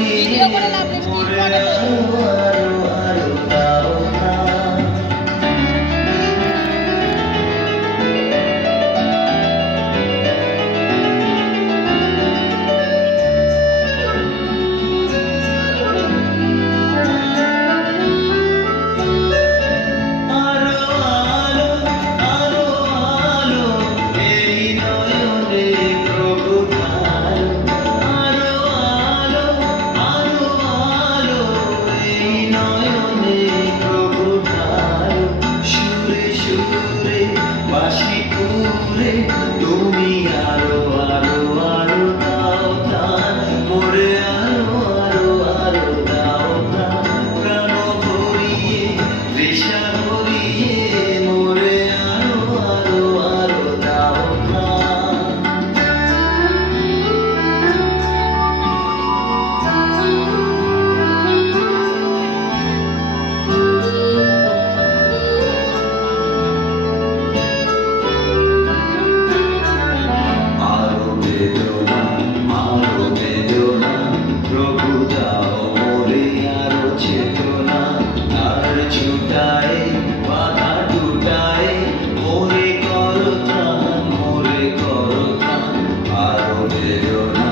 video করে লাভ নেই, স্ক্রিনশটে বাঁশি পুরে তুমি আরো আরো আরো দাও প্রাণ মোরে আরো আরো আরো দাও প্রাণ প্রাণ ভরিয়ে তৃষা ভরিয়ে মোরে আরো আরো আরো দাও প্রাণ প্রভু দাও মোরে আরো চেতনা আর ছুটায় বাধা টুটায় মোরে করো ত্রাণ আরো বেরোনা